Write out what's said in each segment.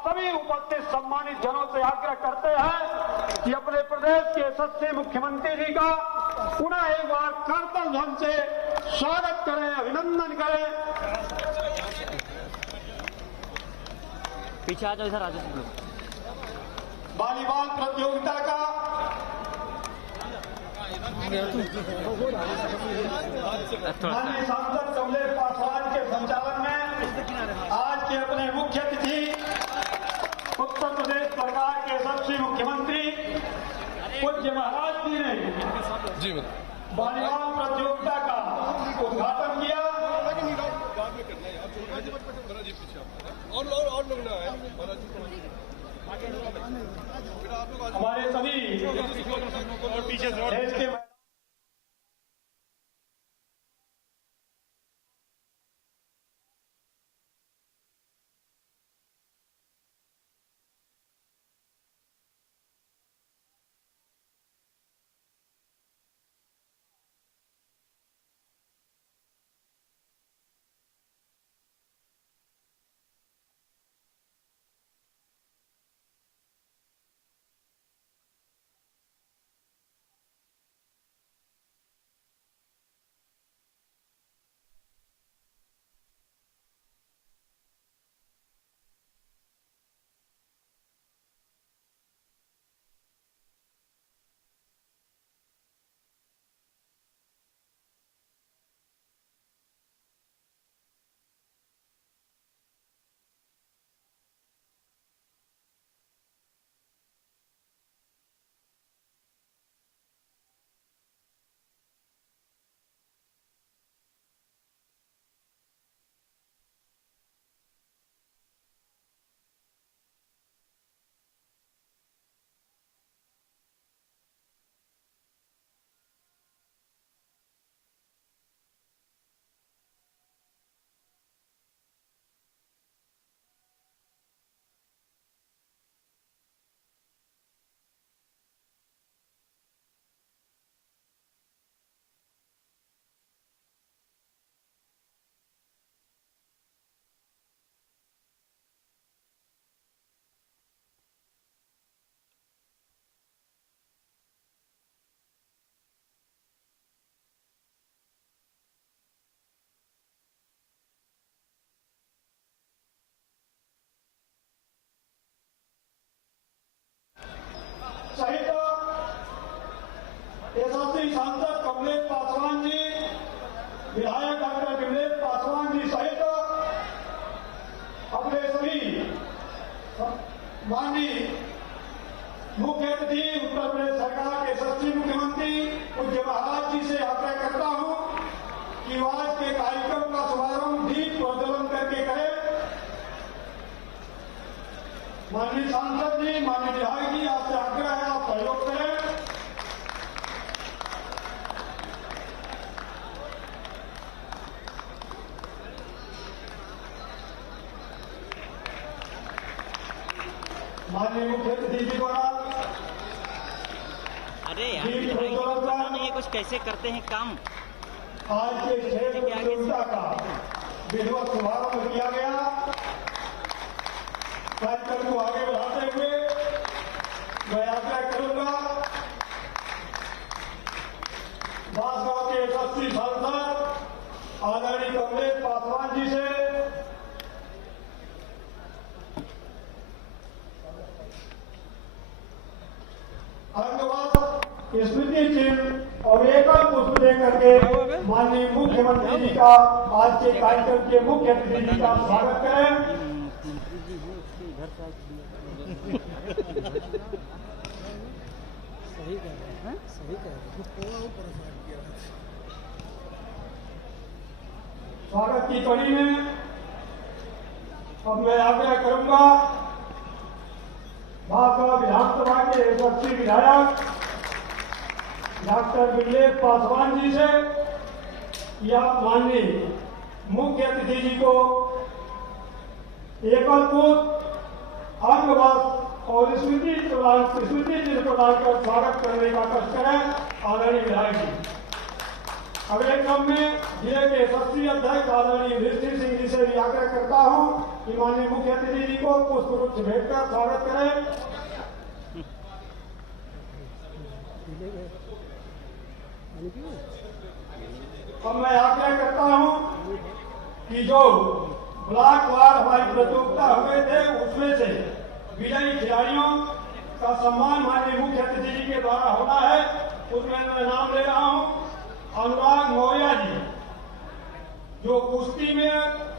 आप सभी उपस्थित सम्मानित जनों से आग्रह करते हैं कि अपने प्रदेश के यशस्वी मुख्यमंत्री जी का पुनः एक बार कारतल ध्वनि से स्वागत करें, अभिनंदन करें। पीछे आ जाओ, इधर आ जाओ। वॉलीबॉल प्रतियोगिता का माननीय सांसद कमलेश पासवान के संचालन में आज के अपने मुख्य अतिथि उत्तर प्रदेश सरकार के यशस्वी मुख्यमंत्री पूज्य महाराज जी ने वॉलीबॉल प्रतियोगिता का उद्घाटन किया। और लोग ना है हमारे सभी पीछे देश के सहित यशस्वी सांसद कमलेश पासवान जी, विधायक डॉक्टर कमलेश पासवान जी सहित अपने सभी माननीय मुख्य अतिथि उत्तर प्रदेश सरकार के यशस्वी मुख्यमंत्री पूज्य महाराज जी से आग्रह करता हूं कि आज के कार्यक्रम का शुभारंभ दीप प्रज्वलन करके करें। माननीय सांसद जी, माननीय विधायक जी, आपसे आग्रह है आप सहयोग करें। माननीय मुख्य अतिथि जी द्वारा अरे यार ये कुछ कैसे करते हैं काम। आज के खेल प्रतियोगिता का विधिवत शुभारंभ किया गया। कार्यक्रम को आगे बढ़ाते हुए मैं आग्रह करूंगा बांसगांव के यशस्वी सांसद आदरणीय कमलेश पासवान जी से अंगवाद स्मृति चिन्ह और एकल पुष्प देकर के माननीय मुख्यमंत्री जी का आज के कार्यक्रम के मुख्य अतिथि जी का स्वागत करें। सही कह रहे हैं, सही कह रहे हैं। स्वागत की कड़ी में अब मैं आग्रह करूंगा भाजपा विधानसभा के यशस्वी विधायक डॉक्टर कमलेश पासवान जी से कि आप माननीय मुख्य अतिथि जी को एकल पुष्प, अंगवस्त्र और स्मृति चिन्ह प्रदान कर स्वागत करने का कष्ट करें। आदरणीय विधायक जी। अगले क्रम में जिले के यशस्वी अध्यक्ष आदरणीय युधिष्ठिर सिंह जी से भी आग्रह करता हूं कि माननीय मुख्य अतिथि जी को पुष्प गुच्छ भेंट कर स्वागत करें। अब मैं आग्रह करता हूं कि जो ब्लॉक वार हमारी प्रतियोगिता हुए थे उसमें से विजयी खिलाड़ियों का सम्मान माननीय मुख्य अतिथि जी के द्वारा होना है। उसमें मैं नाम ले रहा हूं अनुराग मौर्य जी, जो कुश्ती में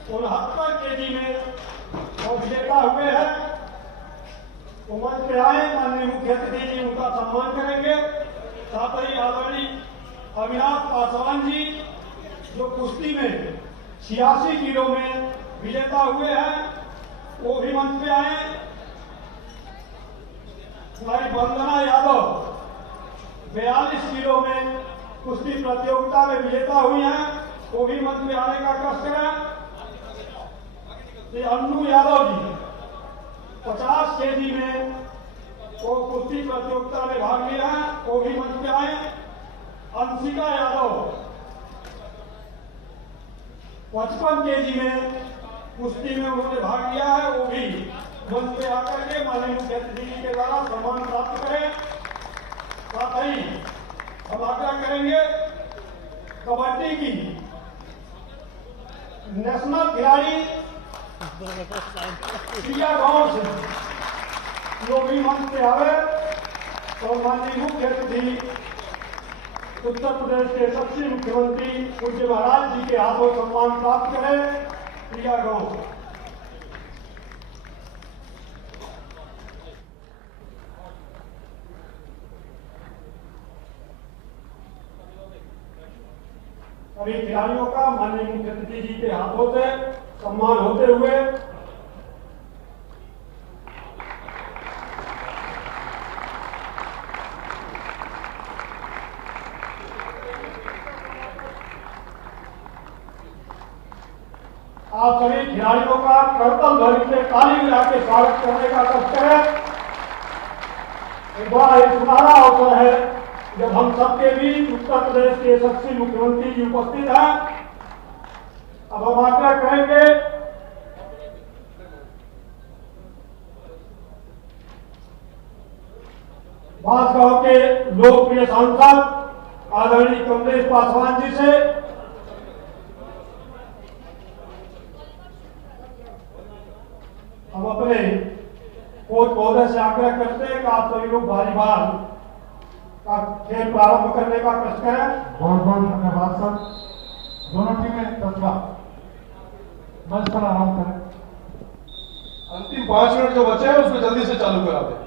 69 केजी में और विजेता हुए हैं। वो मंच पे आए, माननीय मुख्य अतिथि जी उनका सम्मान करेंगे। साथ ही आदरणीय अविनाश पासवान जी, जो कुश्ती में 86 किलो में विजेता हुए हैं, वो भी मंच पे आए। हमारी वंदना यादव 42 किलो में कुश्ती प्रतियोगिता में विजेता हुई हैं, वो भी मंच में आने का कष्ट करें। अन्नू यादव जी 50 केजी में वो कुश्ती प्रतियोगिता में भाग लिया है, वो भी मंच पे आए। अंशिका यादव 55 केजी में कुश्ती में उन्होंने भाग लिया है, वो भी मंच पे आकर के माननीय मुख्य अतिथि जी के द्वारा सम्मान प्राप्त करें। साथ ही हम आग्रह करेंगे कबड्डी की नेशनल खिलाड़ी प्रिया गांव से जो भी मंच पे आवे तो माननीय मुख्य अतिथि उत्तर प्रदेश के यशस्वी मुख्यमंत्री पूज्य महाराज जी के हाथों सम्मान प्राप्त करें। प्रिया गांव सभी खिलाड़ियों का माननीय मुख्य अतिथि जी के हाथों से सम्मान होते हुए आप सभी खिलाड़ियों का करतल ध्वनि से ताली बजा के स्वागत करने का कष्ट करें। एक बड़ा एक सुनहरा अवसर है जब हम सबके बीच उत्तर प्रदेश के यशस्वी मुख्यमंत्री जी उपस्थित हैं। अब हम आग्रह करेंगे बांसगांव के लोकप्रिय सांसद आदरणीय कमलेश पासवान जी से हम अपने कोच महोदय से आग्रह करते हैं कि आप सभी लोग वॉलीबॉल का खेल प्रारंभ करने का कष्ट करें। बहुत बहुत धन्यवाद सर। दोनों टीमें तत्वा मंच पर आराम करें। अंतिम 5 मिनट जो बचे हैं उसमें जल्दी से चालू करा दें।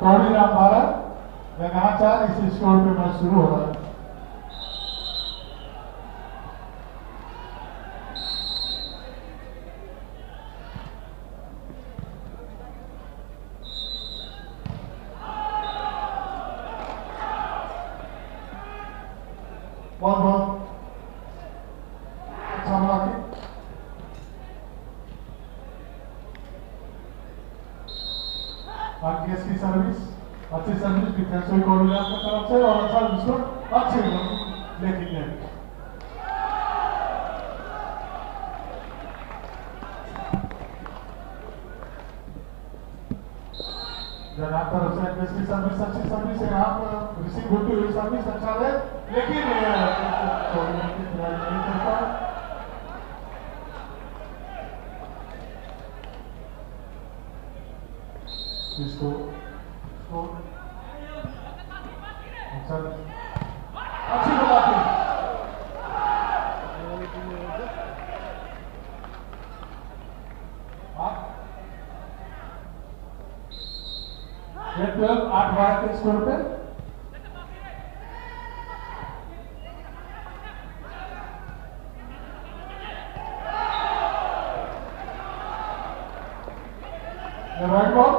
कौड़ी राम भारत रंगाचार इस स्कोर पे मैच शुरू हो रहा है। बहुत बहुत अच्छा लगा कि केस की सर्विस अच्छी सर्विस डिफेंसिव कोऑर्डिनेटर की तरफ से और अच्छा विस्फोट अच्छे लेकिन यहाँ पर केस की सर्विस अच्छी सर्विस है। यहाँ पर रिसीव होती हुई सर्विस अच्छा है लेकिन कोऑर्डिनेटर की तैयारी नहीं करता। इसको अच्छा अच्छी बात है। 8 12 के स्कोर पे The right ball.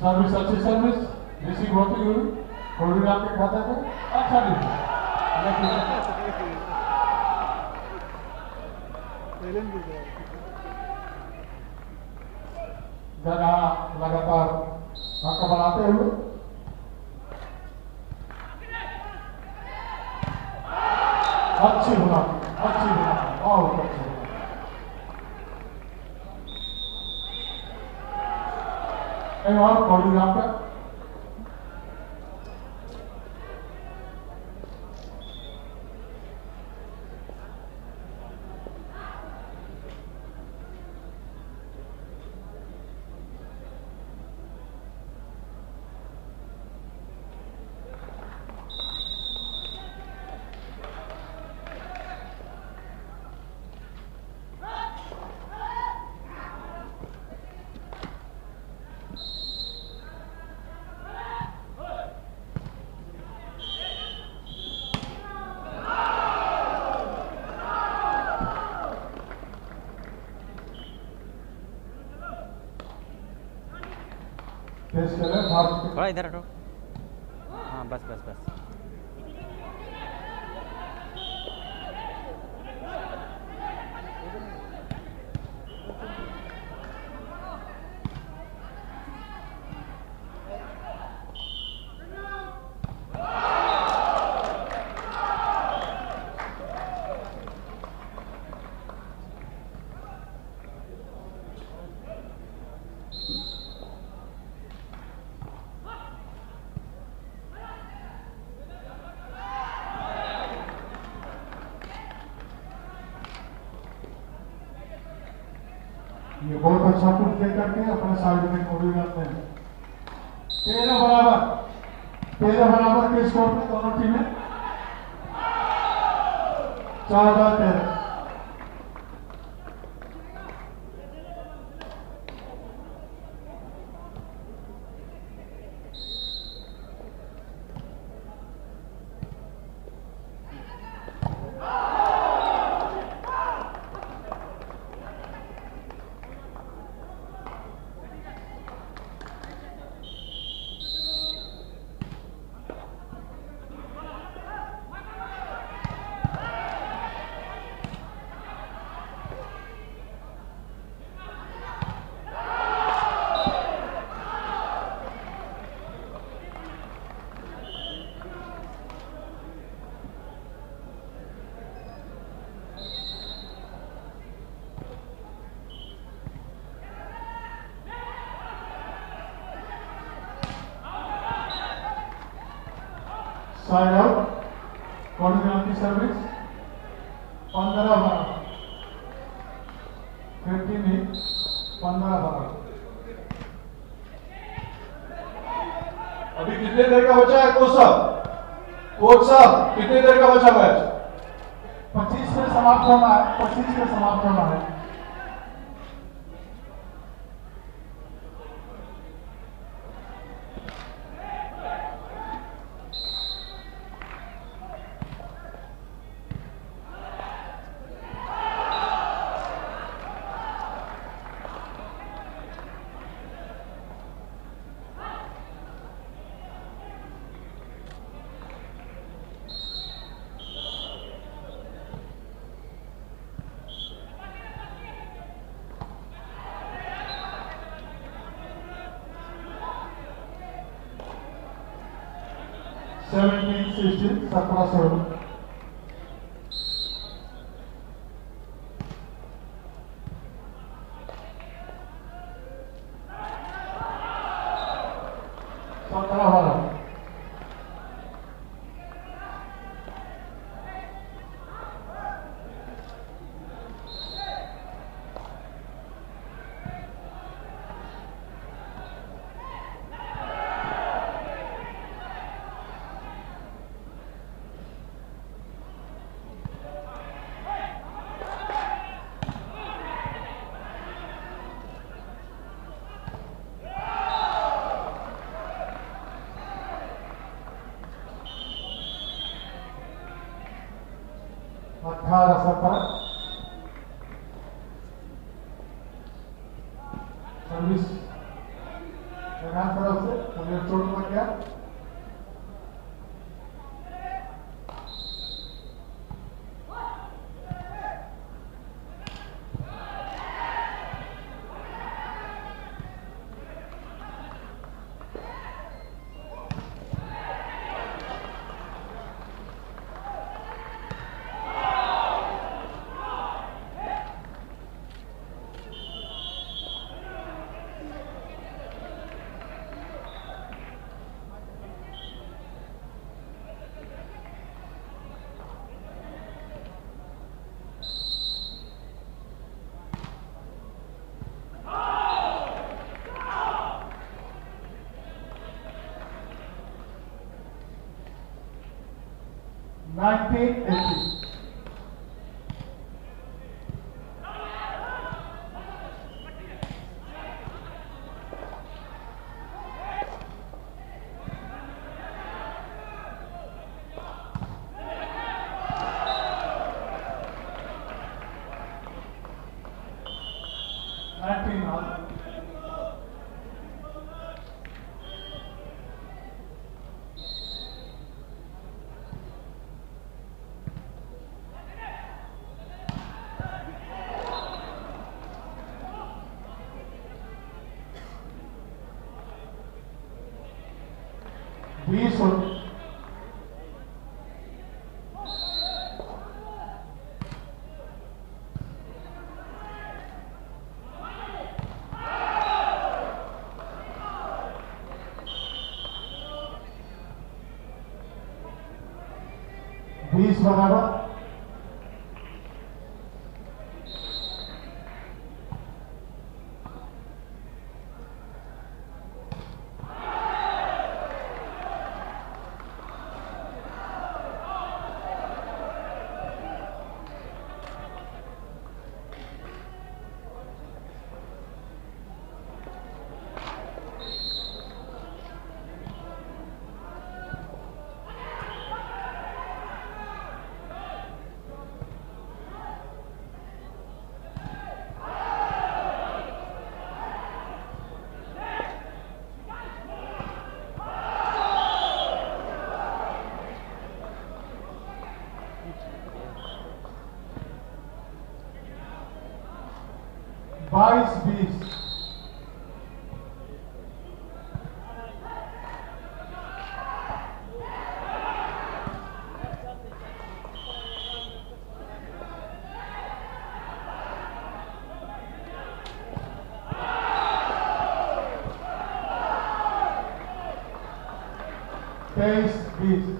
सर्विस अच्छी सर्विस रिसीव होती हुई कोहली आपके खाते में अच्छा जगह लगातार मौका बनाते हुए अच्छी बना बहुत अच्छी और कोहली यहाँ पे थोड़ा इधर हटो। हाँ बस बस बस। ये बहुत अच्छा पुट दे करके अपने साइड में कोहली रखते हैं 13 बराबर के स्कोर पे दोनों टीमें 14-13। साइड आउट कोहली की सर्विस 15 बराबर 15 बराबर। अभी कितने देर का बचा है कोच साहब कितने देर का बचा मैच? 25 पे समाप्त होना है 25 पे समाप्त होना है। सफर सर्विस तरफ से हमें चोट लग गया। बीस 20 बराबर। बाईस 20 23 20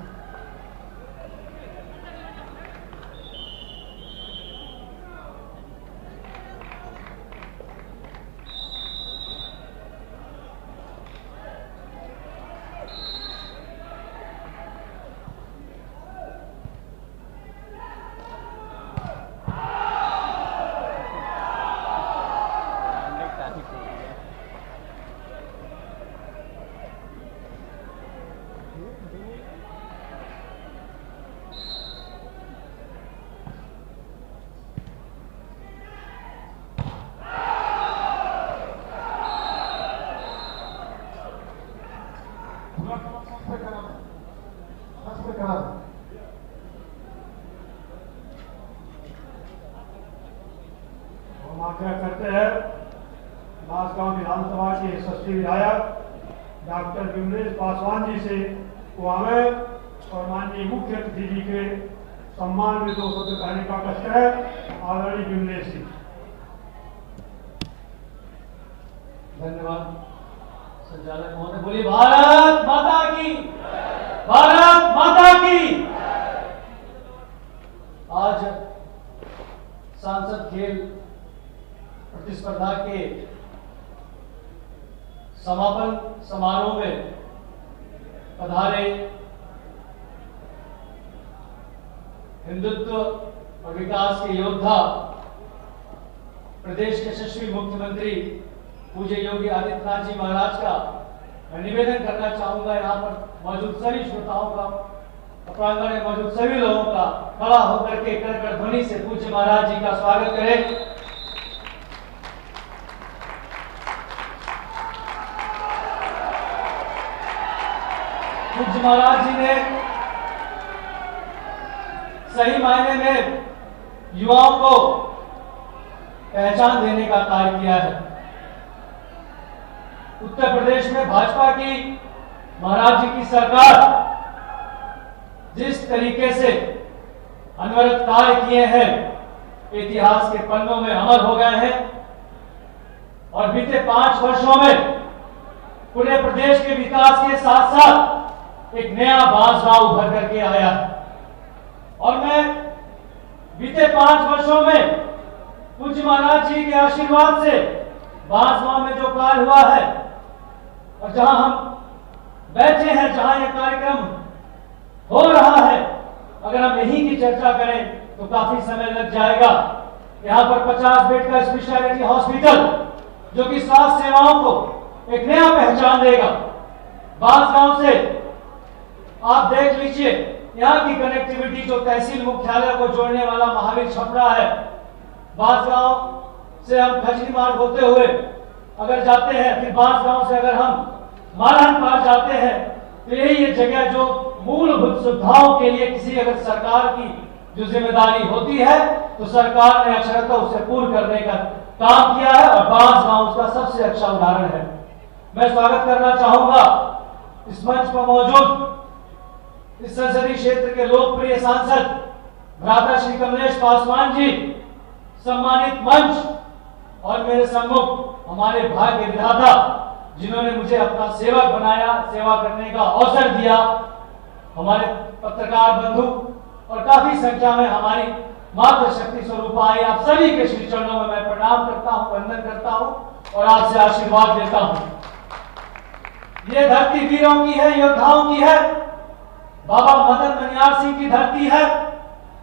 आग्रह करते हैं बांसगांव विधानसभा के यशस्वी विधायक डॉक्टर विमलेश पासवान जी से को आवे और माननीय मुख्य अतिथि जी के सम्मान में 2 शब्द कहने का कष्ट है। आदरणीय विमलेश जी। धन्यवाद संचालक महोदय। बोलिए भारत माता की, भारत माता की। आज सांसद खेल प्रतिस्पर्धा के समापन समारोह में पधारे हिंदुत्व और विकास के योद्धा प्रदेश के यशस्वी मुख्यमंत्री पूज्य योगी आदित्यनाथ जी महाराज का मैं निवेदन करना चाहूंगा यहाँ पर मौजूद सभी श्रोताओं का प्रांगण में मौजूद सभी लोगों का खड़ा होकर के कर ध्वनि से पूज्य महाराज जी का स्वागत करें। पूज्य महाराज जी ने सही मायने में युवाओं को पहचान देने का कार्य किया है। उत्तर प्रदेश में भाजपा की महाराज जी की सरकार जिस तरीके से अनवरत कार्य किए हैं, इतिहास के पन्नों में अमर हो गए हैं और बीते 5 वर्षों में पूरे प्रदेश के विकास के साथ साथ एक नया बांसगांव उभर करके आया है। और मैं बीते 5 वर्षों में पूज्य महाराज जी के आशीर्वाद से बांसगांव में जो कार्य हुआ है और जहां हम बैठे हैं, जहां यह कार्यक्रम हो रहा है, अगर हम यही की चर्चा करें तो काफी समय लग जाएगा। यहां पर 50 बेड का स्पेशलिटी हॉस्पिटल जो कि स्वास्थ्य सेवाओं को एक नया पहचान देगा। बांसगांव से आप देख लीजिए, यहां की कनेक्टिविटी जो तहसील मुख्यालय को जोड़ने वाला महावीर छपरा है, बांसगांव से हम खजरी मार्ग होते हुए अगर जाते हैं, फिर बांसगांव से अगर हम मारहन पार जाते हैं, तो यही ये जगह जो मूलभूत सुविधाओं के लिए किसी अगर सरकार की जो जिम्मेदारी होती है तो सरकार ने अक्षरशः उसे पूर्ण करने का काम किया है और बांसगांव उसका सबसे अच्छा उदाहरण है। मैं स्वागत करना चाहूंगा इस मंच पर मौजूद इस संसदीय क्षेत्र के लोकप्रिय सांसद भ्राता श्री कमलेश पासवान जी, सम्मानित मंच और मेरे सम्मुख हमारे भाग्य विधाता जिन्होंने मुझे अपना सेवक बनाया, सेवा करने का अवसर दिया, हमारे पत्रकार बंधु और काफी संख्या में हमारी मातृशक्ति स्वरूप आई, आप सभी के श्री चरणों में मैं प्रणाम करता हूं, वंदन करता हूं और आपसे आशीर्वाद लेता हूं। ये धरती वीरों की है, योद्धाओं की है, बाबा मदन मनियार सिंह की धरती है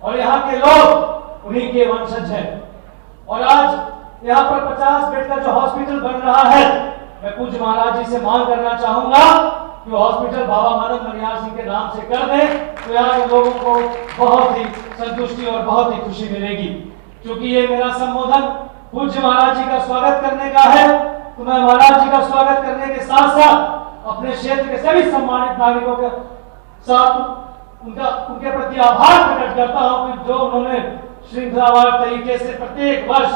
और यहाँ के लोग उन्हीं के वंशज हैं। और आज यहाँ पर 50 बेड का जो हॉस्पिटल बन रहा है, मैं पूज्य महाराज जी से मांग करना चाहूंगा कि हॉस्पिटल बाबा मदन मनियार सिंह के नाम से कर दें, तो यहाँ के लोगों को बहुत ही संतुष्टि और बहुत ही खुशी मिलेगी। क्योंकि ये मेरा संबोधन पूज्य महाराज जी का स्वागत करने का है, तो मैं महाराज जी का स्वागत करने के साथ साथ अपने क्षेत्र के सभी सम्मानित नागरिकों के साथ उनके प्रति आभार प्रकट करता हूं कि जो उन्होंने श्रृंखलावार तरीके से प्रत्येक वर्ष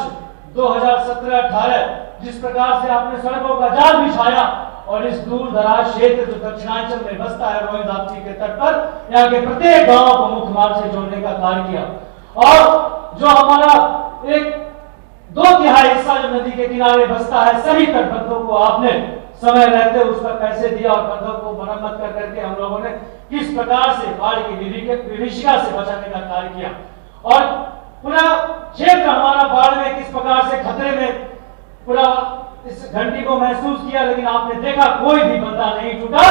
2017-18 जिस प्रकार से आपने सड़कों का जाल बिछाया और इस दूर दराज क्षेत्र जो दक्षिणांचल में बसता है रोहित राप्ती के तट पर, यहाँ के प्रत्येक गांव को मुख्य मार्ग से जोड़ने का कार्य किया। और जो हमारा एक 2/3 हिस्सा जो नदी के किनारे बसता है, सभी तटबंधों को आपने समय रहते उस पर पैसे दिया और बंधों को मरम्मत कर करके हम लोगों ने किस प्रकार से बाढ़ की विभीषिका से बचाने का कार्य किया। और पूरा क्षेत्र हमारा बाढ़ में किस प्रकार से खतरे में पूरा इस घंटी को महसूस किया, लेकिन आपने देखा कोई भी बंदा नहीं टूटा,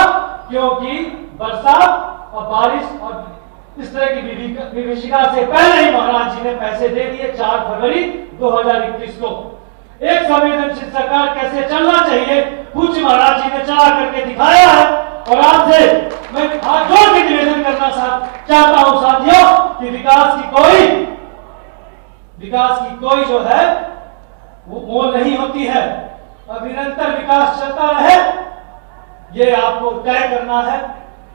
क्योंकि बरसात और बारिश और इस तरह की विभीषिका से पहले ही महाराज जी ने पैसे दे दिए। 4 फरवरी 2021 को एक संवेदनशील सरकार कैसे चलना चाहिए पूज्य महाराज जी ने चला करके दिखाया है। और आपसे मैं हाथ जोड़ के निवेदन करना चाहता हूं साथियों कि विकास की कोई जो है वो मोल नहीं होती है और निरंतर विकास चलता रहे, ये आपको तय करना है।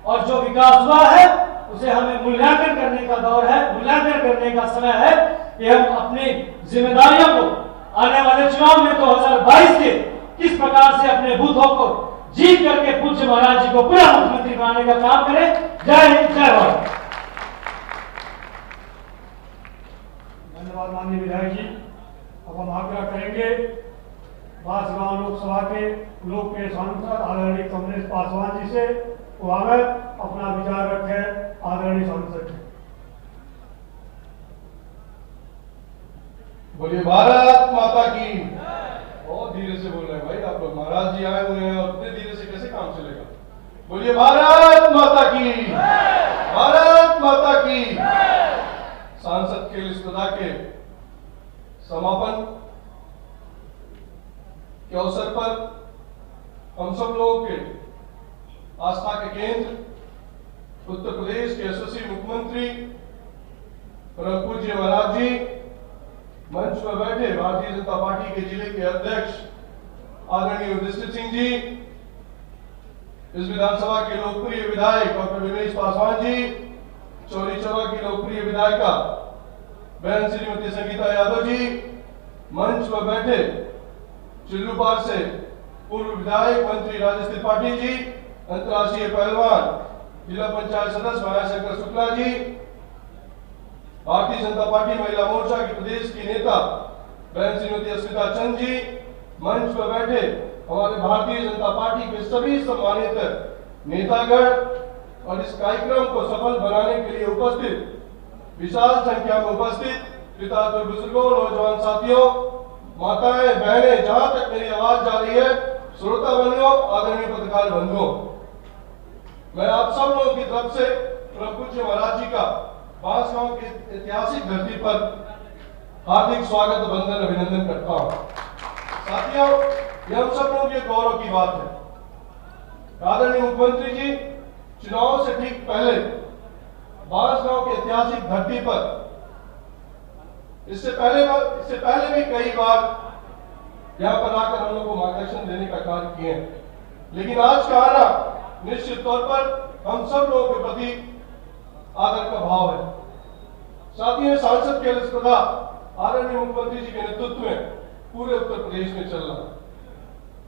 और जो विकास हुआ है उसे हमें मूल्यांकन करने का दौर है, मूल्यांकन करने का समय है कि हम अपनी जिम्मेदारियों को आने वाले चुनाव में 2022 के किस प्रकार से अपने बूथों को जीत करके पूज्य महाराज जी को पूरा मुख्यमंत्री बनाने का काम करें। जय हिंद, जय भारत। धन्यवाद माननीय विधायक जी। अब हम आग्रह करेंगे बांसगांव लोकसभा के लोकप्रिय सांसद आदरणीय कमलेश पासवान जी से, वो आगे अपना विचार रखें। आदरणीय सांसद बोलिए भारत माता की। बहुत धीरे से बोल रहे हैं भाई आप लोग, महाराज जी आए हुए हैं और इतने धीरे से कैसे काम चलेगा। बोलिए भारत माता की, भारत माता की। सांसद खेल स्पर्धा के समापन के अवसर पर हम सब लोगों के आस्था के केंद्र उत्तर प्रदेश के यशस्वी मुख्यमंत्री परम पूज्य महाराज जी, मंच पर बैठे भारतीय जनता पार्टी के जिले के अध्यक्ष आदरणीय युधिष्ठिर सिंह जी, इस विधानसभा के लोकप्रिय विधायक डॉक्टर विनेश पासवान जी, चौरी चौरा की लोकप्रिय विधायिका बहन श्रीमती संगीता यादव जी, मंच पर बैठे चिल्लूपार से पूर्व विधायक मंत्री राजेश त्रिपाठी जी, अंतर्राष्ट्रीय पहलवान जिला पंचायत सदस्य मायाशंकर शुक्ला जी, भारतीय जनता पार्टी महिला मोर्चा की प्रदेश की नेता बहन श्रीमती अस्मिता चंद जी, मंच पर बैठे हमारे भारतीय जनता पार्टी के सभी सम्मानित नेतागण और इस कार्यक्रम को सफल बनाने के लिए उपस्थित विशाल संख्या में उपस्थित पिता तो बुजुर्गों, नौजवान साथियों, माताएं, बहनें, जहां तक मेरी आवाज जा रही है, श्रोता बंधुओं, आदरणीय पत्रकार बंधुओं, मैं आप सब लोगों की तरफ से परम पूज्य महाराज जी का बांसगांव की ऐतिहासिक धरती पर हार्दिक स्वागत, वंदन, अभिनंदन करता हूं। साथियों, यह हम सब लोगों के गौरव की बात है। आदरणीय मुख्यमंत्री जी चुनाव से ठीक पहले बांसगांव की ऐतिहासिक धरती पर इससे पहले भी कई बार यहां पर आकर हम लोग को मार्गदर्शन देने का कार्य किए हैं, लेकिन आज का आना निश्चित तौर पर हम सब लोगों के प्रति आदर का भाव है। साथियों, सांसद की स्पर्धा आदरणीय मुख्यमंत्री जी के नेतृत्व में पूरे उत्तर प्रदेश में चल रहा है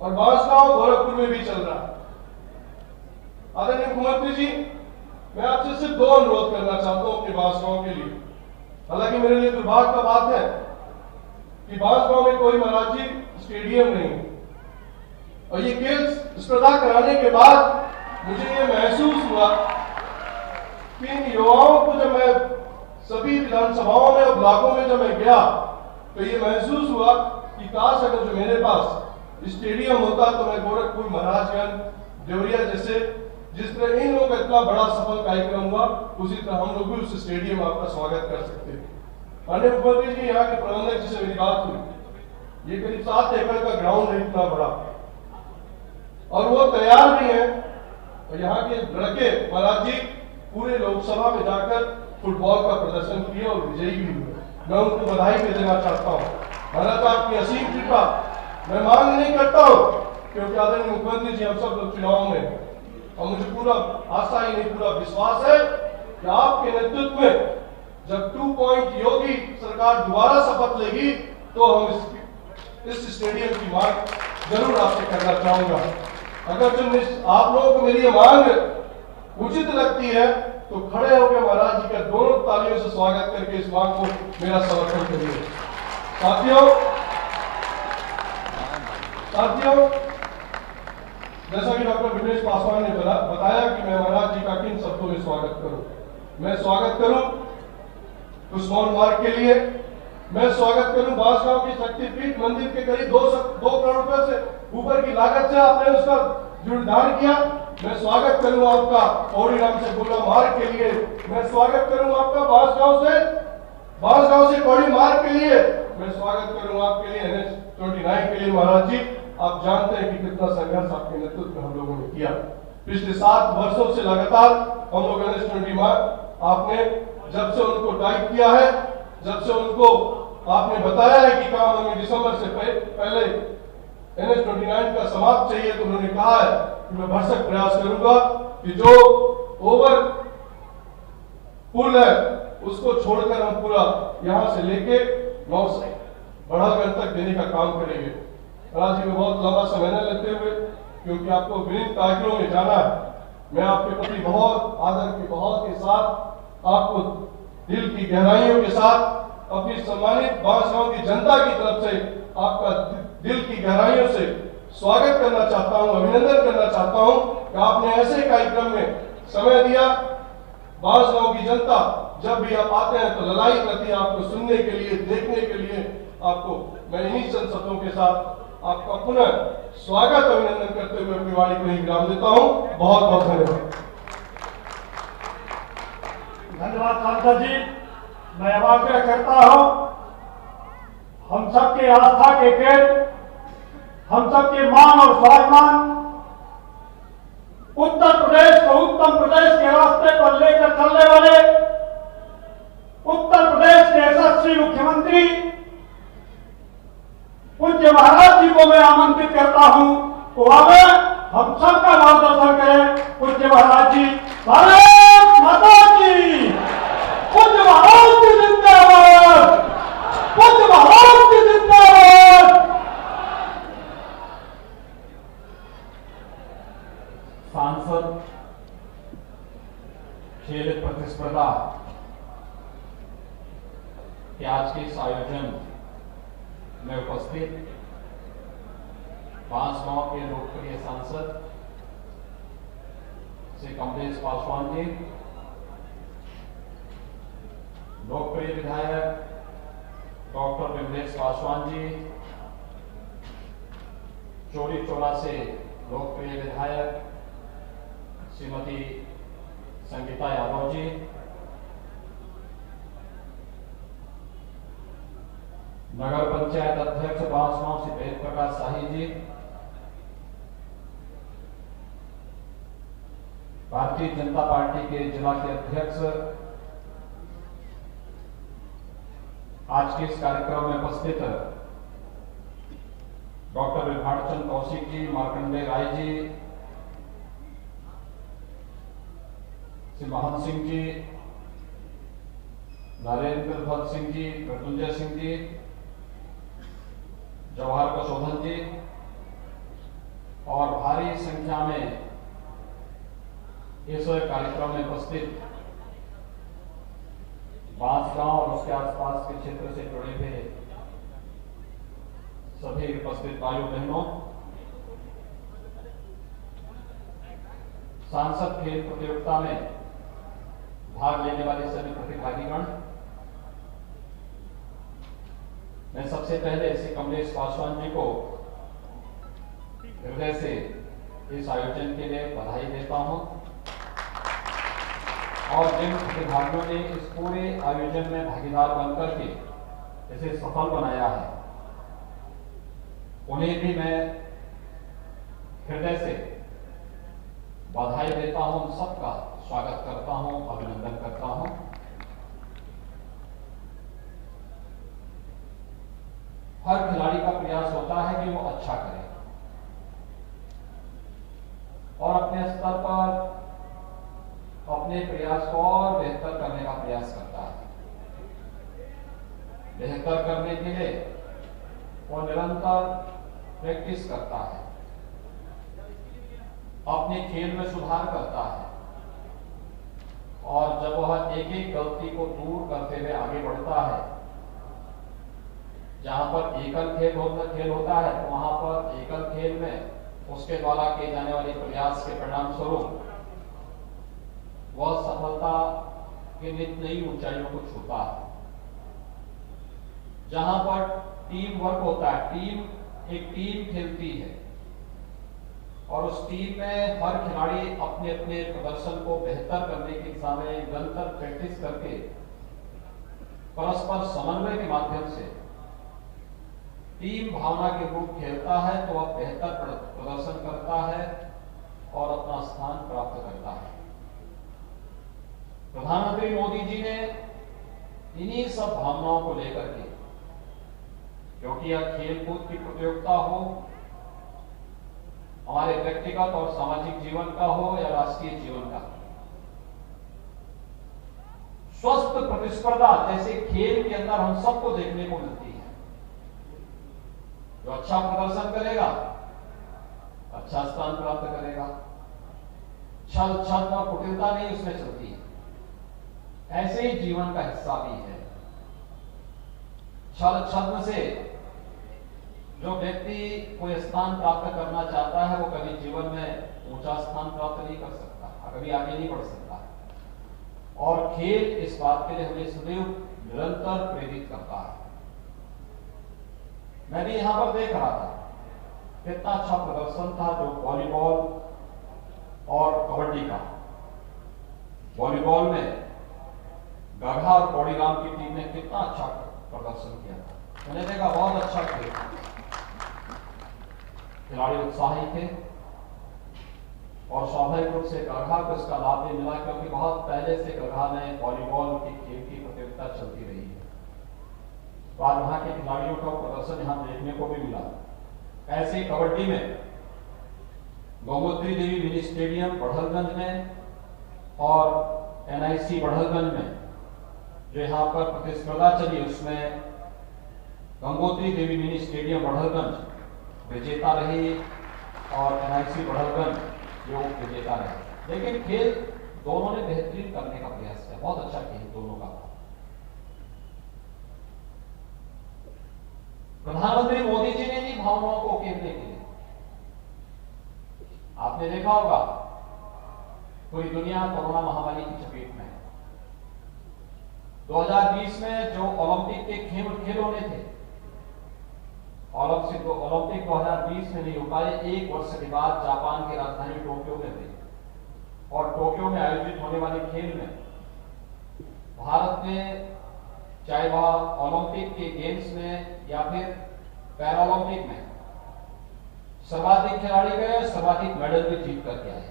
और बांसगांव गोरखपुर में भी चल रहा है। आदरणीय मुख्यमंत्री जी, मैं आपसे सिर्फ दो अनुरोध करना चाहता हूं अपने बांसगांव के लिए। हालांकि मेरे लिए दुर्भाग्य का बात है कि बांसगांव में कोई महाराज जी स्टेडियम नहीं है और ये खेल स्पर्धा कराने के बाद मुझे ये महसूस हुआ कि इन युवाओं को जब मैं सभी विधानसभाओं में और ब्लॉकों में जब मैं गया तो ये महसूस हुआ कि काश अगर जो मेरे पास स्टेडियम होता तो मैं गोरखपुर, महाराजगंज, देवरिया जैसे जिस तरह इन लोगों का इतना बड़ा सफल कार्यक्रम हुआ, उसी तरह हम लोग भी उस स्टेडियम में आपका स्वागत कर सकते हैं। माननीय मुख्यमंत्री जी, यहाँ के प्रबंधक जी से मेरी बात हुई, ये करीब 7 एकड़ का ग्राउंड है, इतना बड़ा, और वो तैयार भी है। और यहाँ के लड़के महाराज जी पूरे लोकसभा में जाकर फुटबॉल का प्रदर्शन किए और विजयी भी हुए। मैं उनको बधाई भी देना चाहता हूँ। महाराज आपकी असीम कृपा मैं मांग नहीं करता हूँ, क्योंकि आदरणीय मुख्यमंत्री जी हम सब लोग चुनाव में, और मुझे पूरा आशा ही नहीं पूरा विश्वास है कि आपके नेतृत्व में जब 2 पॉइंट योगी सरकार दोबारा शपथ लेगी तो हम इस स्टेडियम की मांग जरूर आपसे करना चाहूंगा। अगर जो आप लोगों को मेरी मांग उचित लगती है तो खड़े होकर महाराज जी का दोनों तालियों से स्वागत करके इस मांग को मेरा समर्थन करिए। साथियों, जैसा कि डॉक्टर विनेश पासवान ने बताया कि मैं महाराज जी का किन शब्दों में स्वागत करूं। मैं स्वागत करूं उस्मान मार्ग के लिए, मैं स्वागत करूं बांसगांव की शक्तिपीठ मंदिर के करीब 2 करोड़ रुपए से ऊपर की लागत से आपने उसका जीर्णोद्धार किया। मैं स्वागत करूं आपका पौड़ी राम से गोला मार्ग के लिए, मैं स्वागत करूं आपका बांसगांव से पौड़ी मार्ग के लिए, मैं स्वागत करूं आपके लिए NH 29 के लिए। महाराज जी, आप जानते हैं कि कितना संघर्ष आपके नेतृत्व में हम लोगों ने किया। पिछले 7 वर्षों से लगातार हम लोग NH 29 आपने जब से उनको टाइप किया है, जब से उनको आपने बताया है कि काम हमें दिसंबर से पहले NH 29 का समाप्त चाहिए, तो उन्होंने कहा है कि मैं भरसक प्रयास करूंगा कि जो ओवर पुल है उसको छोड़कर हम पूरा यहां से लेके बढ़ागढ़ तक देने का काम करेंगे। महाराज जी, में बहुत लंबा समय न लेते हुए, क्योंकि आपको विभिन्न कार्यक्रमों में जाना है, मैं आपके प्रति बहुत आदर के बहुत के साथ आपको दिल की गहराइयों के साथ अपनी सम्मानित बांसगांव की जनता की तरफ से आपका दिल की गहराइयों से स्वागत करना चाहता हूं, अभिनंदन करना चाहता हूं कि आपने ऐसे कार्यक्रम में समय दिया। बांसगांव की जनता जब भी आप आते हैं तो ललाई करती है आपको सुनने के लिए, देखने के लिए। आपको मैं इन्हीं चंद शब्दों के साथ आपका पुनः स्वागत अभिनंदन करते हुए अपनी वाणी को ही विराम देता हूं। बहुत बहुत धन्यवाद। धन्यवाद सांसद जी। मैं अब आग्रह करता हूं, हम सबके आस्था के केंद्र, हम सबके मान और स्वाभिमान उत्तर प्रदेश को उत्तम प्रदेश के रास्ते पर करने वाले उत्तर प्रदेश के यशस्वी मुख्यमंत्री पूज्य महाराज जी को मैं आमंत्रित करता हूं, वो आवे हम सबका मार्गदर्शन करें। पूज्य महाराज जी, भारत माता की, पूज्य महाराज की जिंदाबाद, पूज्य महाराज की जिंदाबाद। सांसद खेल प्रतिस्पर्धा के आज के इस आयोजन में उपस्थित बांसगांव के लोकप्रिय सांसद श्री कमलेश पासवान जी, लोकप्रिय विधायक डॉक्टर विमलेश पासवान जी, चोरी चोला से लोकप्रिय विधायक श्रीमती संगीता यादव जी, नगर पंचायत अध्यक्ष बांसगांव से वेद प्रकाश शाही जी, भारतीय जनता पार्टी के जिला के अध्यक्ष, आज के इस कार्यक्रम में उपस्थित डॉक्टर विभाचंद कौशिक जी, मार्कंडेय राय जी, श्री महंत सिंह जी, नरेंद्र भट्ट सिंह जी, मृत्युंजय सिंह जी, जवाहर प्रशोधन जी और भारी संख्या में इस कार्यक्रम में उपस्थित बांसगांव और उसके आसपास के क्षेत्र से जुड़े हुए सभी उपस्थित भाइयों बहनों, सांसद खेल प्रतियोगिता में भाग लेने वाले सभी प्रतिभागीगण, मैं सबसे पहले श्री कमलेश पासवान जी को हृदय से इस आयोजन के लिए बधाई देता हूं और जिन प्रतिभागियों ने इस पूरे आयोजन में भागीदार बनकर के इसे सफल बनाया है, उन्हें भी मैं हृदय से बधाई देता हूं, सबका स्वागत करता हूं, अभिनंदन करता हूं। हर खिलाड़ी का प्रयास होता है कि वो अच्छा करे और अपने स्तर पर अपने प्रयास को और बेहतर करने का प्रयास करता है। बेहतर करने के लिए वो निरंतर प्रैक्टिस करता है, अपने खेल में सुधार करता है और जब वह एक एक गलती को दूर करते हुए आगे बढ़ता है, जहां पर एकल खेल होता है तो वहां पर एकल खेल में उसके द्वारा किए जाने वाले प्रयास के परिणाम स्वरूप वह सफलता के नित नई ऊंचाइयों को छूता है। जहां पर टीम वर्क होता है, एक टीम खेलती है और उस टीम में हर खिलाड़ी अपने अपने प्रदर्शन को बेहतर करने की दिशा में निरंतर प्रैक्टिस करके परस्पर समन्वय के माध्यम से टीम भावना के रूप खेलता है तो वह बेहतर प्रदर्शन करता है और अपना स्थान प्राप्त करता है। प्रधानमंत्री मोदी जी ने इन्हीं सब भावनाओं को लेकर के, क्योंकि यह खेलकूद की प्रतियोगिता हो, हमारे व्यक्तिगत और सामाजिक जीवन का हो या राष्ट्रीय जीवन का, स्वस्थ प्रतिस्पर्धा जैसे खेल के अंदर हम सबको देखने को मिलती है। जो अच्छा प्रदर्शन करेगा अच्छा स्थान प्राप्त करेगा, छल छद्म और कुटिलता नहीं उसमें चलती है। ऐसे ही जीवन का हिस्सा भी है। छल छद्म से जो व्यक्ति कोई स्थान प्राप्त करना चाहता है वो कभी जीवन में ऊंचा स्थान प्राप्त नहीं कर सकता, कभी आगे नहीं बढ़ सकता। और खेल इस बात के लिए हमें सदैव निरंतर प्रेरित करता है। मैं भी यहां पर देख रहा था कितना अच्छा प्रदर्शन था जो वॉलीबॉल और कबड्डी का। वॉलीबॉल में गढ़ा और कौड़ीराम की टीम ने कितना अच्छा प्रदर्शन किया था। मैंने देखा बहुत अच्छा खेल, खिलाड़ी उत्साही थे और स्वाभाविक रूप से गढ़ा को इसका लाभ भी मिला, क्योंकि बहुत पहले से गढ़ा में वॉलीबॉल की खेल की प्रतियोगिता चलती रही है। तो आज वहां के खिलाड़ियों का प्रदर्शन यहां देखने को भी मिला। ऐसे ही कबड्डी में गौमूत्री देवी मिनी स्टेडियम बढ़लगंज में और एनआईसी बढ़लगंज में जो यहाँ पर प्रतिस्पर्धा चली, उसमें गंगोत्री देवी मिनी स्टेडियम बढ़लगंज विजेता रही और एनआईसी बढ़लगंज जो विजेता रहे। लेकिन खेल दोनों ने बेहतरीन करने का प्रयास किया, बहुत अच्छा खेल दोनों का। प्रधानमंत्री मोदी जी ने भी भावनाओं को उकेरने के लिए, आपने देखा होगा पूरी दुनिया कोरोना महामारी की चपेट में है। 2020 में जो ओलंपिक के खेल होने थे, ओलंपिक 2020 में नहीं हो पाए। एक वर्ष के बाद जापान की राजधानी टोक्यो में थे और टोक्यो में आयोजित होने वाले खेल में भारत ने, चाहे वह ओलंपिक के गेम्स में या फिर पैरालंपिक में, सर्वाधिक खिलाड़ी गए, सर्वाधिक मेडल भी जीत करके आए।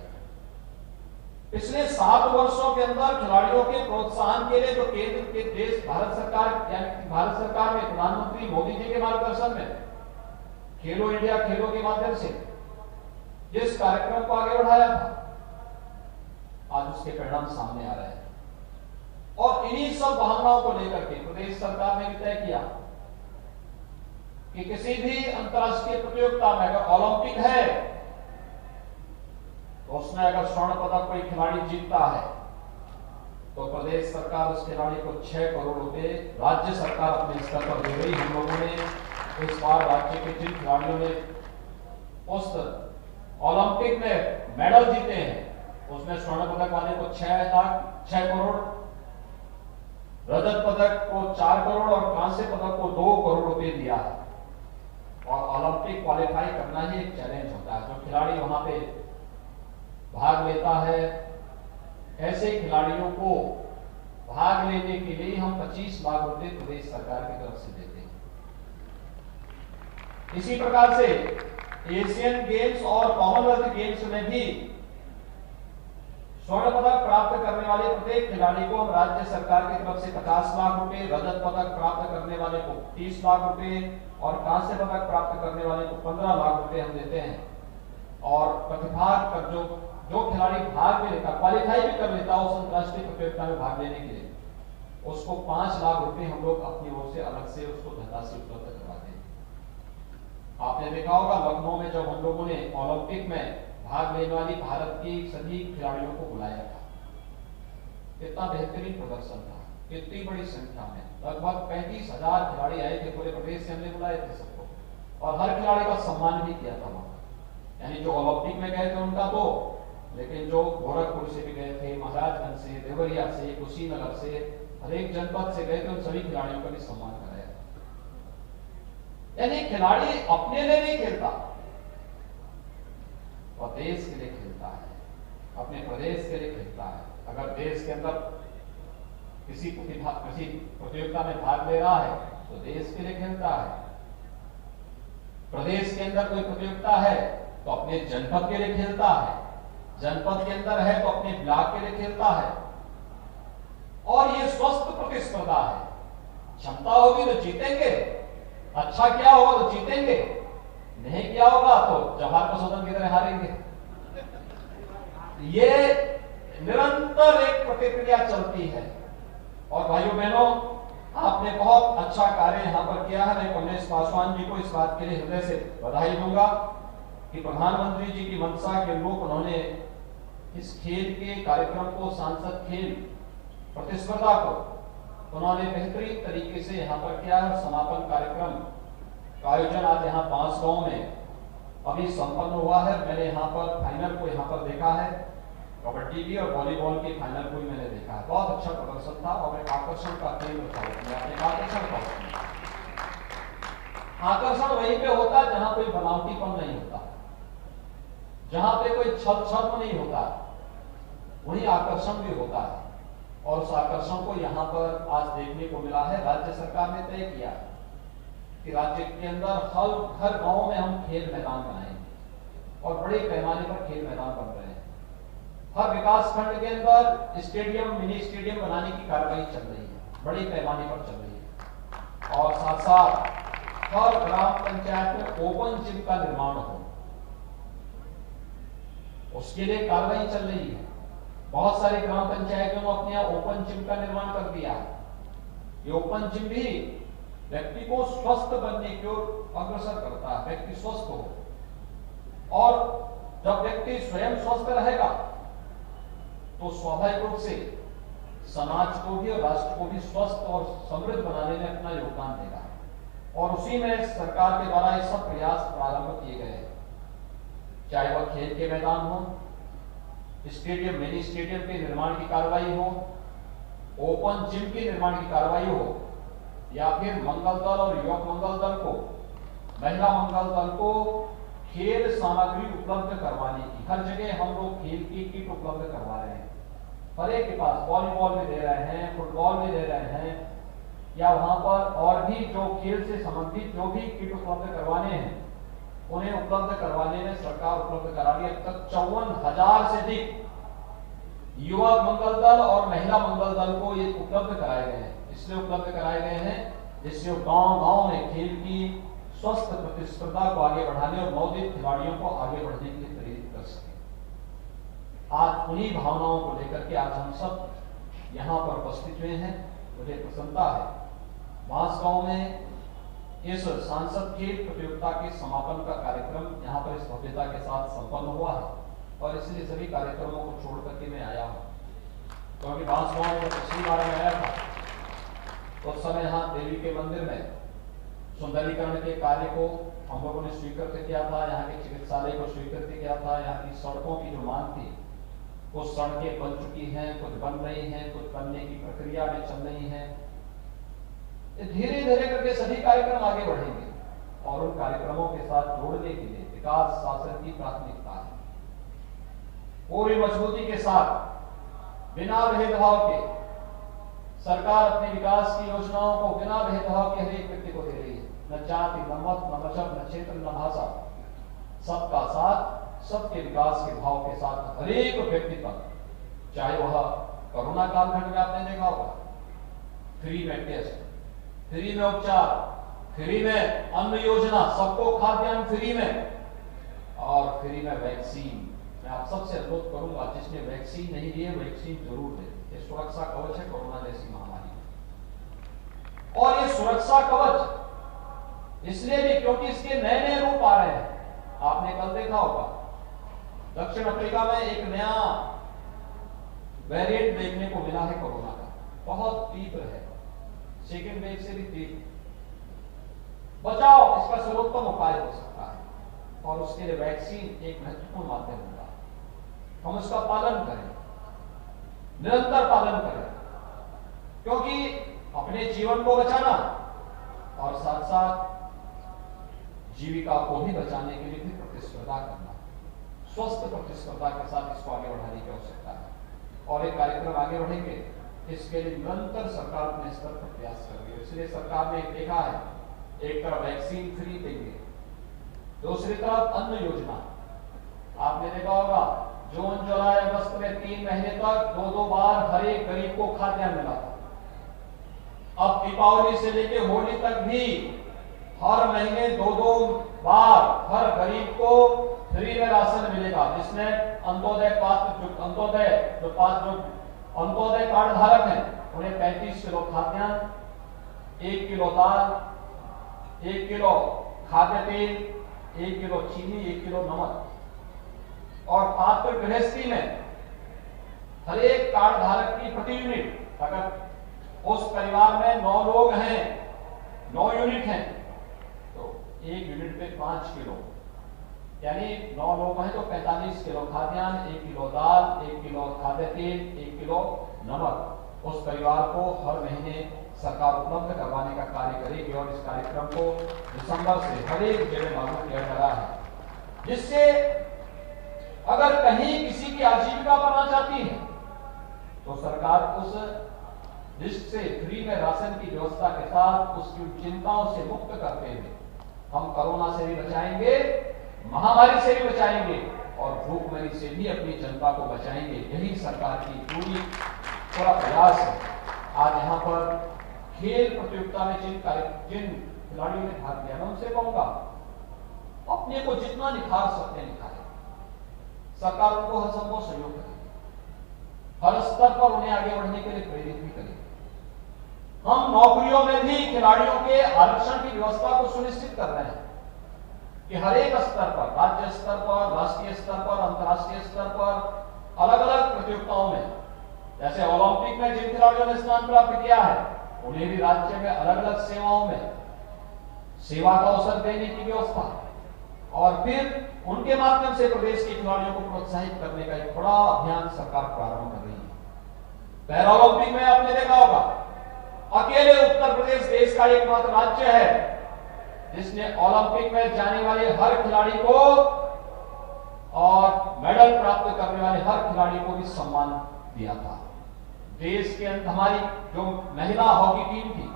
पिछले 7 वर्षों के अंदर खिलाड़ियों के प्रोत्साहन के लिए जो केंद्र के देश भारत सरकार यानी भारत सरकार में प्रधानमंत्री मोदी जी के मार्गदर्शन में खेलो इंडिया खेलों के माध्यम से जिस कार्यक्रम को आगे बढ़ाया था, आज उसके परिणाम सामने आ रहे हैं। और इन्हीं सब भावनाओं को लेकर के प्रदेश सरकार ने भी तय किया कि किसी भी अंतर्राष्ट्रीय प्रतियोगिता में अगर ओलंपिक है तो उसमें अगर स्वर्ण पदक कोई खिलाड़ी जीतता है तो प्रदेश सरकार उस खिलाड़ी को 6 करोड़ रुपए राज्य सरकार अपने स्तर पर दे रही। हम लोगों ने इस बार राज्य के जिन खिलाड़ियों ने उस ओलंपिक में मेडल जीते हैं उसमें स्वर्ण पदक वाले को 6 करोड़, रजत पदक को 4 करोड़ और कांस्य पदक को 2 करोड़ रुपए दिया है। और ओलंपिक क्वालिफाई करना ही एक चैलेंज होता है। जो खिलाड़ी वहां पे भाग लेता है, ऐसे खिलाड़ियों को भाग लेने के लिए हम 25 लाख रुपए प्रदेश सरकार की तरफ से देते हैं। इसी प्रकार से एशियन गेम्स और कॉमनवेल्थ गेम्स में भी स्वर्ण पदक प्राप्त करने वाले प्रत्येक खिलाड़ी को हम राज्य सरकार की तरफ से 50 लाख रुपए, रजत पदक प्राप्त करने वाले को 30 लाख रुपए और कांस्य पदक प्राप्त करने वाले को 15 लाख रुपए हम देते हैं। और प्रतिभाग कर जो खिलाड़ी भाग भी लेता, क्वालिफाई भी कर लेता उस अंतर्राष्ट्रीय प्रतियोगिता में भाग लेने के लिए, उसको 5 लाख रुपए हम लोग अपनी ओर से अलग से उसको धनराशि उपलब्ध करवाते हैं। आपने देखा होगा लखनऊ में जब हम लोगों ने ओलंपिक में भाग लेने वाली भारत की सभी खिलाड़ियों को बुलाया था, इतना बेहतरीन प्रदर्शन था, इतनी बड़ी संख्या में लगभग 35,000 खिलाड़ी आए थे। पूरे प्रदेश से हमने बुलाए थे सबको और हर खिलाड़ी का सम्मान भी किया था वहां। यानी जो ओलंपिक में गए थे उनका तो, लेकिन जो गोरखपुर से भी गए थे, महाराजगंज से, देवरिया से, कुशीनगर से, हर एक जनपद से गए थे, उन सभी खिलाड़ियों का भी सम्मान कराया। यानी खिलाड़ी अपने लिए नहीं खेलता और देश के लिए खेलता है, अपने प्रदेश के लिए खेलता है। अगर देश के अंदर किसी प्रतियोगिता में भाग ले रहा है तो देश के लिए खेलता है। प्रदेश के अंदर कोई प्रतियोगिता है तो अपने जनपद के लिए खेलता है, जनपद के अंदर है तो अपने ब्लॉक के लिए खेलता है। और ये स्वस्थ प्रतिस्पर्धा है। क्षमता होगी तो जीतेंगे, अच्छा क्या होगा तो जीतेंगे, नहीं किया होगा तो जवाहर प्रशोधन की तरह हारेंगे। ये निरंतर एक प्रतिक्रिया चलती है। और भाइयों बहनों, आपने बहुत अच्छा कार्य यहां पर किया है। मैं कमलेश पासवान जी को इस बात के लिए हृदय से बधाई दूंगा कि प्रधानमंत्री जी की मंशा के अनुरूप उन्होंने इस खेल के कार्यक्रम को, सांसद खेल प्रतिस्पर्धा को उन्होंने बेहतरीन तरीके से यहां पर किया है। समापन कार्यक्रम का आयोजन आज यहाँ बांसगांव में अभी संपन्न हुआ है। मैंने यहाँ पर फाइनल को यहाँ पर देखा है, कबड्डी की और वॉलीबॉल की फाइनल को भी मैंने देखा है। बहुत अच्छा प्रदर्शन था और एक आकर्षण का केंद्र था। आकर्षण वहीं पे होता है जहां कोई बनावटीपन नहीं होता, जहां पे कोई छद्म नहीं होता, वहीं आकर्षण भी होता है। और उस आकर्षण को यहाँ पर आज देखने को मिला है। राज्य सरकार ने तय किया कि राज्य के अंदर हर गांव में हम खेल मैदान बनाएंगे और बड़े पैमाने पर खेल मैदान बन रहे हैं। हर विकास खंड के अंदर स्टेडियम, मिनी स्टेडियम बनाने की कार्रवाई चल रही है, बड़ी पैमाने पर चल रही है। और साथ साथ हर ग्राम पंचायत में ओपन जिम का निर्माण हो, उसके लिए कार्रवाई चल रही है। बहुत सारी ग्राम पंचायतों ने अपने यहाँ ओपन जिम का निर्माण कर दिया है। ये ओपन जिम भी व्यक्ति को स्वस्थ बनने की ओर अग्रसर करता है, व्यक्ति स्वस्थ हो। और जब व्यक्ति स्वयं स्वस्थ रहेगा तो स्वाभाविक रूप से समाज को भी और राष्ट्र को भी स्वस्थ और समृद्ध बनाने में अपना योगदान देगा। और उसी में सरकार के द्वारा ये सब प्रयास प्रारंभ किए गए हैं, चाहे वह खेल के मैदान हो, स्टेडियम, मिनी स्टेडियम के निर्माण की कार्रवाई हो, ओपन जिम के निर्माण की कार्रवाई हो, या फिर मंगल दल और युवक मंगल दल को, महिला मंगल दल को खेल सामग्री उपलब्ध करवाने की। हर जगह हम लोग खेल की किट उपलब्ध करवा रहे हैं, हर एक के पास वॉलीबॉल में दे रहे हैं, फुटबॉल में दे रहे हैं, या वहां पर और भी जो खेल से संबंधित जो भी किट उपलब्ध करवाने हैं उन्हें उपलब्ध करवाने में सरकार उपलब्ध करा रही है। अब तक 54,000 से अधिक युवा मंगल दल और महिला मंगल दल को ये उपलब्ध कराए गए हैं। इसलिए उपलब्ध कराए गए हैं जिससे गांव-गांव में खेल की स्वस्थ प्रतिस्पर्धा को आगे बढ़ाने और नवोदित खिलाड़ियों को आगे बढ़ने के लिए प्रेरित कर सके। आज उन्हीं भावनाओं को लेकर के आज हम सब यहाँ पर उपस्थित हुए हैं। मुझे प्रसन्नता है, बांसगांव में इस सांसद खेल प्रतियोगिता के समापन का कार्यक्रम यहाँ पर इस भव्यता के साथ संपन्न हुआ है, और इसलिए सभी कार्यक्रमों को छोड़ करके मैं आया हूँ। क्योंकि बांसगांव में पिछली बार मैं आया था तो उस समय यहाँ देवी के मंदिर में सुंदरीकरण के कार्य को हम लोगों ने स्वीकृत किया था, यहाँ के चिकित्सालय को स्वीकृत किया था, यहाँ की सड़कों की जो मांग थी कुछ सड़कें बन चुकी हैं, कुछ बन रही हैं, कुछ बनने की प्रक्रिया में चल रही हैं। धीरे धीरे करके सभी कार्यक्रम आगे बढ़ेंगे और उन कार्यक्रमों के साथ जोड़ने के लिए विकास शासन की प्राथमिकता है। पूरी मजबूती के साथ बिना भेदभाव के सरकार अपने विकास की योजनाओं को बिना भेदभाव के हर एक व्यक्ति को दे रही है। न जाति, न मत, न मजहब, न क्षेत्र, न भाषा, सबका साथ, सबके विकास के भाव के साथ हर एक व्यक्ति तक, चाहे वह कोरोना कालखंड में आपने देखा होगा, फ्री में टेस्ट, फ्री में उपचार, फ्री में अन्न योजना, सबको खाद्यान्न फ्री में, और फ्री में वैक्सीन। मैं आप सबसे अनुरोध करूंगा जिसने वैक्सीन नहीं ली है वैक्सीन जरूर ले। ये सुरक्षा कवच है कोरोना जैसी महामारी। और ये सुरक्षा कवच इसलिए भी क्योंकि इसके नए नए रूप आ रहे हैं। आपने कल देखा होगा दक्षिण अफ्रीका में एक नया वेरिएंट देखने को मिला है कोरोना का, बहुत तीव्र है, सेकेंड वेव से भी तीव्र। बचाव इसका सर्वोत्तम उपाय हो सकता है और उसके लिए वैक्सीन एक महत्वपूर्ण माध्यम होगा। हम उसका पालन करें, निरंतर पालन करें, क्योंकि अपने जीवन को बचाना और साथ साथ जीविका को भी बचाने के लिए भी प्रतिस्पर्धा करना, स्वस्थ प्रतिस्पर्धा के साथ इसको आगे बढ़ाने की आवश्यकता है। और एक कार्यक्रम आगे बढ़ेंगे, इसके लिए निरंतर सरकार अपने स्तर पर प्रयास कर रही है। इसलिए सरकार ने देखा है, एक तरफ वैक्सीन फ्री देंगे, दूसरी तरफ अन्न योजना। आपने देखा होगा जून, जुलाई, अगस्त में 3 महीने तक 2-2 बार हर एक गरीब को खाद्यान्न मिला था। अब दीपावली से लेकर होली तक भी हर महीने 2-2 बार हर गरीब को फ्री में राशन मिलेगा, जिसमें अंत्योदय कार्ड धारक हैं उन्हें 35 किलो खाद्यान्न, 1 किलो दाल, 1 किलो खाद्य तेल, 1 किलो चीनी, 1 किलो नमक। और पात्र गृहस्थी में हर एक कार्ड धारक की प्रति यूनिट, अगर उस परिवार में 9 लोग हैं, 9 यूनिट हैं, तो 1 यूनिट पे 5 किलो, यानी 9 लोग हैं तो 45 किलो खाद्यान्न, 1 किलो दाल, 1 किलो खाद्य तेल, 1 किलो नमक उस परिवार को हर महीने सरकार उपलब्ध करवाने का कार्य करेगी। और इस कार्यक्रम को दिसंबर से हर एक जगह लागू किया जा रहा है, जिससे अगर कहीं किसी की आजीविका बनना चाहती है तो सरकार उस लिस्ट से फ्री में राशन की व्यवस्था के साथ उसकी चिंताओं से मुक्त करते हुए हम कोरोना से भी बचाएंगे, महामारी से भी बचाएंगे और भूखमरी से भी अपनी जनता को बचाएंगे। यही सरकार की पूरा प्रयास है। आज यहाँ पर खेल प्रतियोगिता में जिन खिलाड़ियों ने भाग लिया, मैं उनसे कहूंगा अपने को जितना निखार सकते निखारें। सरकार उनको हर संभव सहयोग करेगी, हर स्तर पर उन्हें आगे बढ़ने के लिए प्रेरित भी करेगी। हम नौकरियों में भी खिलाड़ियों के आरक्षण की व्यवस्था को सुनिश्चित कर रहे हैं कि हर एक स्तर पर, राज्य स्तर पर, राष्ट्रीय स्तर पर, अंतर्राष्ट्रीय स्तर पर, अलग अलग प्रतियोगिताओं में, जैसे ओलंपिक में जिन खिलाड़ियों ने स्थान प्राप्त किया है उन्हें भी राज्य में अलग अलग सेवाओं में सेवा का अवसर देने की व्यवस्था, और फिर उनके माध्यम से प्रदेश के खिलाड़ियों को प्रोत्साहित करने का एक बड़ा अभियान सरकार प्रारंभ कर रही है। पैरा ओलंपिक में आपने देखा होगा, अकेले उत्तर प्रदेश देश का एकमात्र राज्य है जिसने ओलंपिक में जाने वाले हर खिलाड़ी को और मेडल प्राप्त करने वाले हर खिलाड़ी को भी सम्मान दिया था। देश के अंत हमारी जो महिला हॉकी टीम थी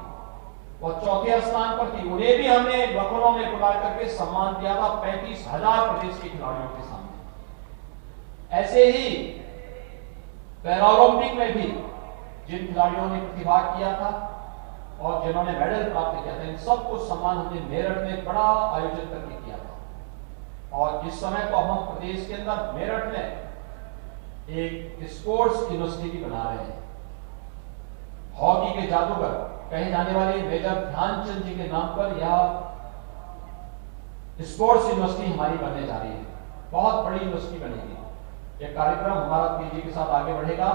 वो चौथे स्थान पर थी, उन्हें भी हमने लखनऊ में बुला करके सम्मान दिया था 35,000 प्रदेश के खिलाड़ियों के सामने। ऐसे ही पैरा ओलंपिक में भी जिन खिलाड़ियों ने प्रतिभाग किया था और जिन्होंने मेडल प्राप्त किया था, इन सबको सम्मान हमने मेरठ में बड़ा आयोजन करके किया था। और इस समय तो हम प्रदेश के अंदर मेरठ में एक स्पोर्ट्स यूनिवर्सिटी बना रहे हैं। हॉकी के जादूगर कहे जाने वाले मेजर ध्यानचंद जी के नाम पर यह स्पोर्ट्स यूनिवर्सिटी हमारी बनने जा रही है। बहुत बड़ी यूनिवर्सिटी बनेगी। यह कार्यक्रम हमारा तेजी के साथ आगे बढ़ेगा।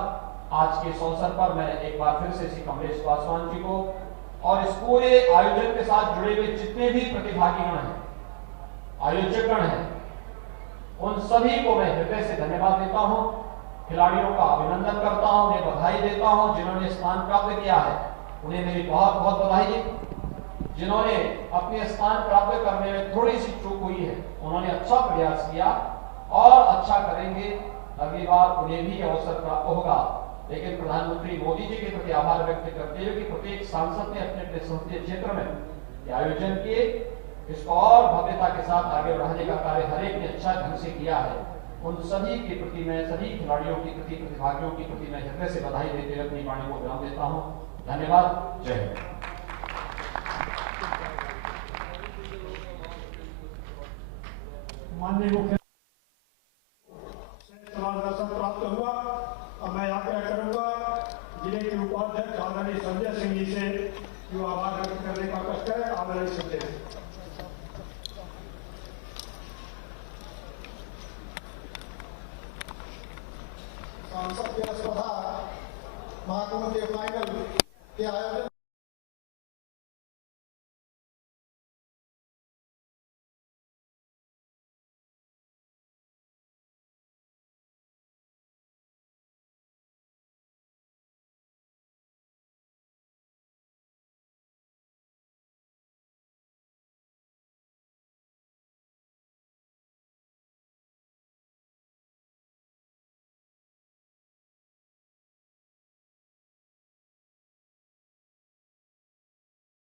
आज के इस अवसर पर मैं एक बार फिर से श्री कमलेश पासवान जी को और इस पूरे आयोजन के साथ जुड़े हुए जितने भी प्रतिभागीगण हैं, आयोजकगण हैं, उन सभी को मैं हृदय से धन्यवाद देता हूं, खिलाड़ियों का अभिनंदन करता हूं, उन्हें बधाई देता हूं। जिन्होंने स्थान प्राप्त किया है उन्हें मेरी बहुत बहुत बधाई है। जिन्होंने अपने स्थान प्राप्त करने में थोड़ी सी चूक हुई है उन्होंने अच्छा प्रयास किया और अच्छा करेंगे, अगली बार उन्हें भी अवसर प्राप्त होगा। लेकिन प्रधानमंत्री मोदी जी के प्रति आभार व्यक्त करते हुए कि प्रत्येक सांसद ने अपने अपने संसदीय क्षेत्र में आयोजन किए, इसको और भव्यता के साथ आगे बढ़ाने का कार्य हर एक ने अच्छा ढंग से किया है। उन सभी के प्रति मैं, सभी खिलाड़ियों के प्रति, प्रतिभागियों के प्रति मैं हृदय से बधाई देते हुए अपनी वाणी को विराम देता हूं। धन्यवाद। जय हिंद। माननीय मुख्य दर्शन प्राप्त हुआ। अब मैं आग्रह करूंगा जिले के उपाध्यक्ष आदरणीय संजय सिंह जी से जो आभार व्यक्त करने का कष्ट है। आदरणीय संजय सांसद के स्पर्धा महाकुंभ के फाइनल के आयोजन